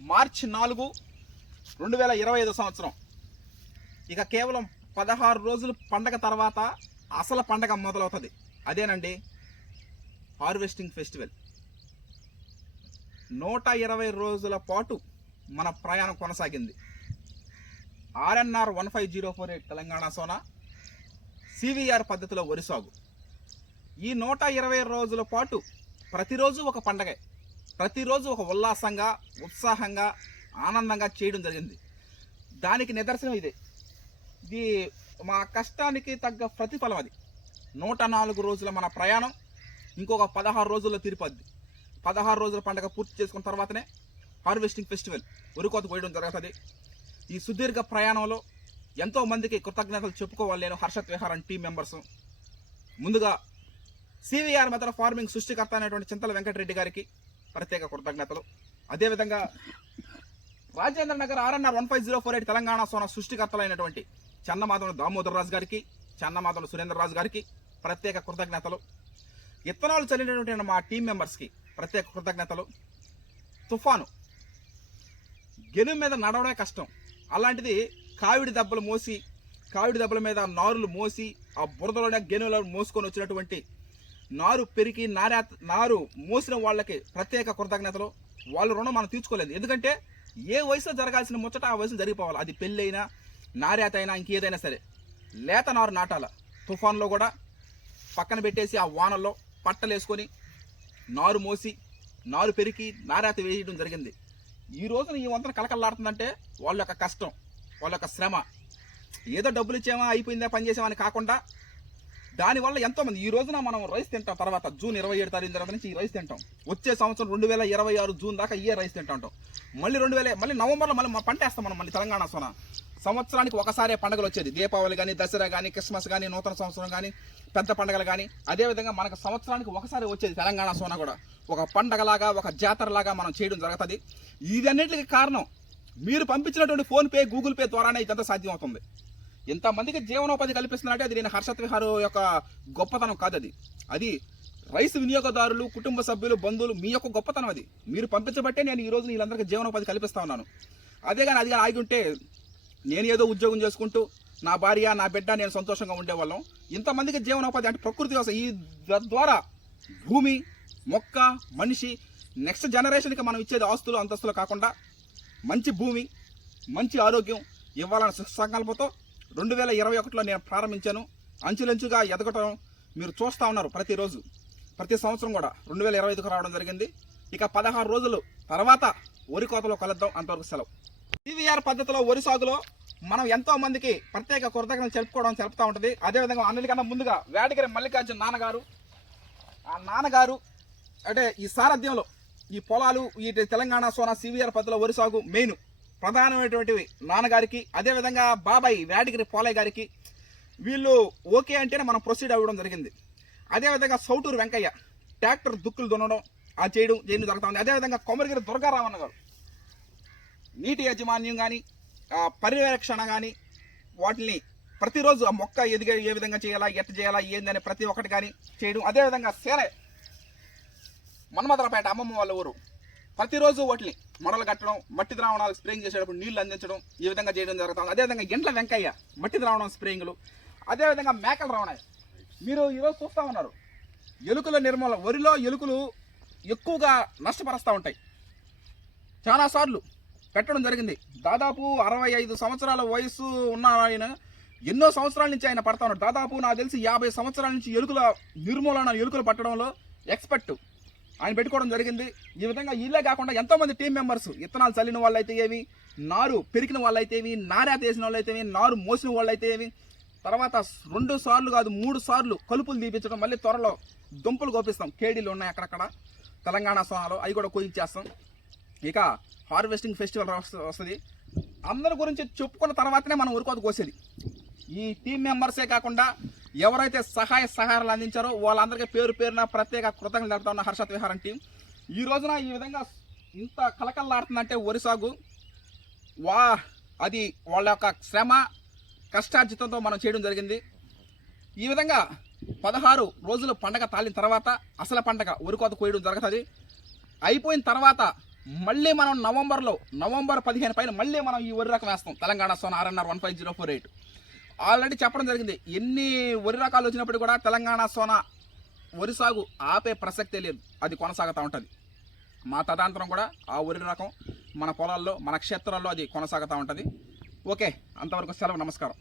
మార్చి నాలుగు రెండు వేల ఇరవై ఐదు సంవత్సరం. ఇక కేవలం పదహారు రోజులు పండగ తర్వాత అసలు పండగ మొదలవుతుంది. అదేనండి హార్వెస్టింగ్ ఫెస్టివల్. నూట ఇరవై రోజుల పాటు మన ప్రయాణం కొనసాగింది. RNR one five zero four eight Telangana Sona CVR పద్ధతిలో వరి సాగు ఈ నూట ఇరవై రోజుల పాటు ప్రతిరోజు ఒక పండగే. ప్రతిరోజు ఒక ఉల్లాసంగా ఉత్సాహంగా ఆనందంగా చేయడం జరిగింది. దానికి నిదర్శనం ఇదే. ఇది మా కష్టానికి తగ్గ ప్రతిఫలం అది. నూట నాలుగు రోజుల మన ప్రయాణం ఇంకొక పదహారు రోజుల్లో తీరిపోద్ది. పదహారు రోజుల పండగ పూర్తి చేసుకున్న తర్వాతనే హార్వెస్టింగ్ ఫెస్టివల్ ఉరికోత పోయడం జరుగుతుంది. ఈ సుదీర్ఘ ప్రయాణంలో ఎంతో మందికి కృతజ్ఞతలు చెప్పుకోవాలి నేను హర్షత్ విహారం టీం మెంబర్స్ ముందుగా సివిఆర్ మెథడ్ ఫార్మింగ్ సృష్టికర్త అనేటువంటి చింతల వెంకటరెడ్డి గారికి ప్రత్యేక కృతజ్ఞతలు. అదేవిధంగా Rajendra Nagar RNR one five zero four eight Telangana Sona సృష్టికర్తలైనటువంటి చన్నమాధవ Damodar Raju గారికి చన్నమాధవ సురేంద్ర రాజు గారికి ప్రత్యేక కృతజ్ఞతలు. ఇత్తనాలు చల్లినటువంటి మా టీం మెంబర్స్కి ప్రత్యేక కృతజ్ఞతలు. తుఫాను. గెను మీద నడవడమే కష్టం. అలాంటిది కావిడి దెబ్బలు మోసి కావిడి దెబ్బల మీద నారులు మోసి ఆ బురదలోనే గెనులో మోసుకొని వచ్చినటువంటి నారు పెరిగి నారా నారు మోసిన వాళ్ళకి ప్రత్యేక కృతజ్ఞతలు. వాళ్ళ రుణం మనం తీర్చుకోలేదు. ఎందుకంటే ఏ వయసులో జరగాల్సిన ముచ్చట ఆ వయసులో జరిగిపోవాలి. అది పెళ్ళైనా నారేత అయినా ఇంకేదైనా సరే. లేత నారు నాటాల. తుఫాన్లో కూడా పక్కన పెట్టేసి ఆ వానల్లో పట్టలేసుకొని నారు మోసి నారు పెరికి నారేత వేయడం జరిగింది. ఈ రోజున ఈ వంతన కలకల్లాడుతుందంటే వాళ్ళ యొక్క కష్టం వాళ్ళ యొక్క శ్రమ. ఏదో డబ్బులు ఇచ్చామా అయిపోయిందా పనిచేసామని అని కాకుండా దానివల్ల ఎంతో మంది ఈ రోజున మనం రైస్ తింటాం తర్వాత జూన్ ఇరవై ఏడు తారీఖు తర్వాత నుంచి ఈ రైస్ తింటాం. వచ్చే సంవత్సరం రెండు వేల ఇరవై ఆరు జూన్ దాకా ఇయే రైస్ తింటా ఉంటాం మళ్ళీ రెండు వేల మళ్ళీ నవంబర్లో మళ్ళీ మా పంట వేస్తాం మనం మళ్ళీ తెలంగాణ సోన. సంవత్సరానికి ఒకసారే పండుగలు వచ్చేది. దీపావళి కానీ దసరా కానీ క్రిస్మస్ కానీ నూతన సంవత్సరం కానీ పెద్ద పండుగలు కానీ అదేవిధంగా మనకు సంవత్సరానికి ఒకసారి వచ్చేది తెలంగాణ సోన కూడా. ఒక పండగలాగా ఒక జాతరలాగా మనం చేయడం జరుగుతుంది. ఇదన్నిటికి కారణం మీరు పంపించినటువంటి ఫోన్పే గూగుల్ పే ద్వారానే ఇదంతా సాధ్యం అవుతుంది ఎంతమందికి జీవనోపాధి కల్పిస్తున్నారంటే అది నేను హర్షత్ విహార్ యొక్క గొప్పతనం కాదు అది. అది రైస్ వినియోగదారులు కుటుంబ సభ్యులు బంధువులు మీ యొక్క గొప్పతనం అది. మీరు పంపించబట్టే నేను ఈ రోజు వీళ్ళందరికీ జీవనోపాధి కల్పిస్తా ఉన్నాను. అదే కానీ అది కానీ ఆగి ఉంటే నేను ఏదో ఉద్యోగం చేసుకుంటూ నా భార్య నా బిడ్డ నేను సంతోషంగా ఉండేవాళ్ళం. ఇంతమందికి జీవనోపాధి అంటే ప్రకృతి వ్యవసాయం. ఈ ద్వారా భూమి మొక్క మనిషి నెక్స్ట్ జనరేషన్కి మనం ఇచ్చేది ఆస్తులు అంతస్తులు కాకుండా మంచి భూమి మంచి ఆరోగ్యం ఇవ్వాలన్న సంకల్పంతో రెండు వేల ఇరవై ఒకటిలో నేను ప్రారంభించాను. అంచులంచుగా ఎదగటం మీరు చూస్తూ ఉన్నారు ప్రతిరోజు. ప్రతి సంవత్సరం కూడా రెండు వేల ఇరవై ఐదుకు రావడం జరిగింది. ఇక పదహారు రోజులు తర్వాత వరి కోతలో కలుద్దాం అంతవరకు సెలవు. సివిఆర్ పద్ధతిలో వరి సాగులో మనం ఎంతో మందికి ప్రత్యేక కృతజ్ఞతలు చెప్పుకోవడం తెలుపుతూ ఉంటుంది. అదేవిధంగా అన్నిటికన్నా ముందుగా వేటగిరి మల్లికార్జున నాన్నగారు ఆ నాన్నగారు అంటే ఈ సారథ్యంలో ఈ పొలాలు ఈ తెలంగాణ సోనా సివిఆర్ పద్ధతిలో వరి సాగు మెయిన్. ప్రధానమైనటువంటివి. నాన్నగారికి అదేవిధంగా బాబాయ్ వేడగిరి పోలయ్య గారికి వీళ్ళు ఓకే అంటేనే మనం ప్రొసీడ్ అవ్వడం జరిగింది. అదేవిధంగా సౌటూరు వెంకయ్య ట్రాక్టర్ దుక్కులు దున్నడం ఆ చేయడం చేయడం జరుగుతూ ఉంది. అదేవిధంగా కొమరగిరి దుర్గారామన్న గారు నీటి యాజమాన్యం కానీ పర్యవేక్షణ కానీ వాటిని ప్రతిరోజు ఆ మొక్క ఎదిగే ఏ విధంగా చేయాలా ఎట్ట చేయాలా ఏందని ప్రతి ఒక్కటి కానీ చేయడం. అదేవిధంగా సేరే మన్మధరపేట అమ్మమ్మ వాళ్ళ ఊరు ప్రతిరోజు వాటిని మడలు కట్టడం మట్టి ద్రావణాలు స్ప్రేయింగ్ చేసేటప్పుడు నీళ్ళు అందించడం ఈ విధంగా చేయడం జరుగుతుంది. అదేవిధంగా గెంట్ల వెంకయ్య మట్టి ద్రావణం స్ప్రేయింగ్లు అదేవిధంగా మేకల రవణయ్య మీరు ఈరోజు చూస్తూ ఉన్నారు ఎలుకల నిర్మూలన వరిలో ఎలుకలు ఎక్కువగా నష్టపరుస్తూ ఉంటాయి. చాలాసార్లు పెట్టడం జరిగింది. దాదాపు అరవై ఐదు సంవత్సరాల వయసు ఉన్న ఆయన ఎన్నో సంవత్సరాల నుంచి ఆయన పడతా ఉన్నాడు. దాదాపు నాకు తెలిసి యాభై సంవత్సరాల నుంచి ఎలుకల నిర్మూలన ఎలుకలు పట్టడంలో ఎక్స్పర్ట్ ఆయన పెట్టుకోవడం జరిగింది. ఈ విధంగా వీళ్ళే కాకుండా ఎంతోమంది టీం మెంబర్స్ ఇత్తనాలు చల్లిన వాళ్ళైతే ఏవి నారు పెరికిన వాళ్ళైతే ఏమి నారేత వేసిన అయితే ఏమి నారు మోసిన వాళ్ళైతే ఏమి తర్వాత రెండు సార్లు కాదు మూడు సార్లు కలుపులు తీపించడం మళ్ళీ త్వరలో దుంపలు కోపిస్తాం. కేడీలు ఉన్నాయి అక్కడక్కడ. తెలంగాణ సోనాలో అవి కూడా కోయించేస్తాం. ఇక హార్వెస్టింగ్ ఫెస్టివల్ వస్తుంది. అందరి గురించి చెప్పుకున్న తర్వాతనే మనం ఉరుకోత కోసేది. ఈ టీం మెంబర్సే కాకుండా ఎవరైతే సహాయ సహాయాలు అందించారో వాళ్ళందరికీ పేరు పేరున ప్రత్యేక కృతజ్ఞతలు జరుపుతా ఉన్న హర్షత్ విహారం టీం. ఈ రోజున ఈ విధంగా ఇంత కలకల్లాడుతుందంటే వరి సాగు వా అది వాళ్ళ యొక్క శ్రమ కష్టార్జితంతో మనం చేయడం జరిగింది. ఈ విధంగా పదహారు రోజులు పండగ తాలిన తర్వాత అసలు పండగ ఉరికోత కోయడం జరుగుతుంది. అయిపోయిన తర్వాత మళ్ళీ మనం నవంబర్లో నవంబర్ పదిహేను పైన మళ్ళీ మనం ఈ వరి రకం వేస్తాం. Telangana Son RNR one five zero four eight. Already చెప్పడం జరిగింది. ఎన్ని వరి రకాలు వచ్చినప్పుడు కూడా తెలంగాణ సోనా వరి సాగు ఆపే ప్రసక్తే లేదు. అది కొనసాగుతూ ఉంటుంది. మా తదాంతరం కూడా ఆ వరి రకం మన పొలాల్లో మన క్షేత్రాల్లో అది కొనసాగుతూ ఉంటుంది. ఓకే అంతవరకు సెలవు నమస్కారం.